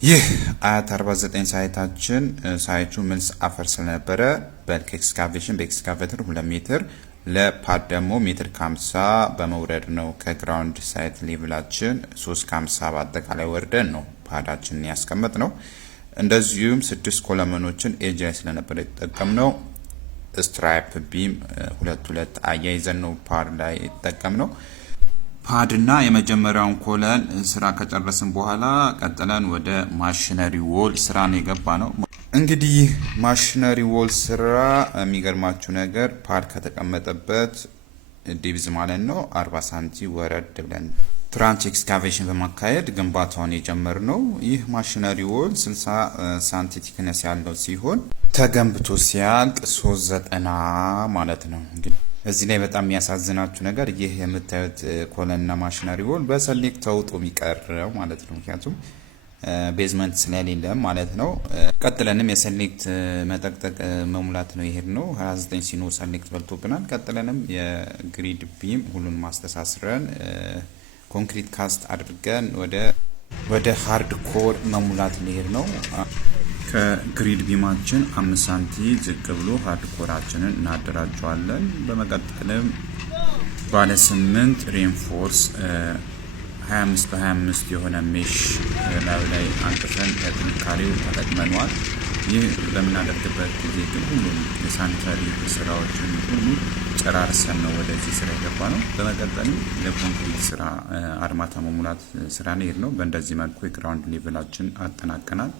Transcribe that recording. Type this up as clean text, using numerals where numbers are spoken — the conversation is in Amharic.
ይህ አያት 49 ሳይታችን ሳይቱ ምልስ አፈር ስለነበረ በልክ ኤክስካቬሽን በኤክስካቬተር 2 ሜትር ለፓድ ደግሞ ሜትር ከ50 በመውረድ ነው። ከግራውንድ ሳይት ሌቭላችን 3 ከ50 በአጠቃላይ ወርደን ነው ፓዳችንን ያስቀመጥ ነው። እንደዚሁም 6 ኮለመኖችን ኤጅ ላይ ስለነበረ የተጠቀምነው ስትራይፕ ቢም 2 አያይዘን ነው ፓድ ላይ የተጠቀምነው። ፓድ እና የመጀመሪያውን ኮለን ስራ ከጨረስን በኋላ ቀጥለን ወደ ማሽነሪ ዎል ስራ ነው የገባ ነው። እንግዲህ ማሽነሪ ዎል ስራ የሚገርማችሁ ነገር ፓድ ከተቀመጠበት ዲብዝ ማለት ነው 40 ሳንቲ ወረድ ብለን ትራንች ኤክስካቬሽን በማካሄድ ግንባታውን የጀመርነው። ይህ ማሽነሪ ዎል 60 ሳንቲ ቲክነስ ያለው ሲሆን ተገንብቶ ሲያልቅ 390 ማለት ነው። እዚህ ላይ በጣም የሚያሳዝናችሁ ነገር ይህ የምታዩት ኮለንና ማሽነሪ ዎል በሰሌክት ተውጦ የሚቀረው ማለት ነው። ምክንያቱም ቤዝመንት ስለሌለ ማለት ነው። ቀጥለንም የሰሌክት መጠቅጠቅ መሙላት ነው ይሄድ ነው። 29 ሲኖ ሰሌክት በልቶብናል። ቀጥለንም የግሪድ ቢም ሁሉን ማስተሳስረን ኮንክሪት ካስት አድርገን ወደ ሃርድ ኮር መሙላት ሊሄድ ነው። ከግሪድ ቢማችን 5 ሳንቲ ዝቅ ብሎ ሃርድ ኮራችንን እናደራጀዋለን። በመቀጠልም ባለ 8 ሬንፎርስ 25 በ25 የሆነ ሜሽ ላይ አንጥፈን ለጥንካሬው ተጠቅመኗል። ይህ በምናደርግበት ጊዜ ግን ሁሉም የሳኒታሪ ስራዎችን ሁሉ ጨራርሰን ነው ወደዚህ ስራ የገባ ነው። በመቀጠልም ለኮንክሪት ስራ አርማታ መሙላት ስራ ነው። በእንደዚህ መልኩ የግራውንድ ሌቭላችን አጠናቀናል።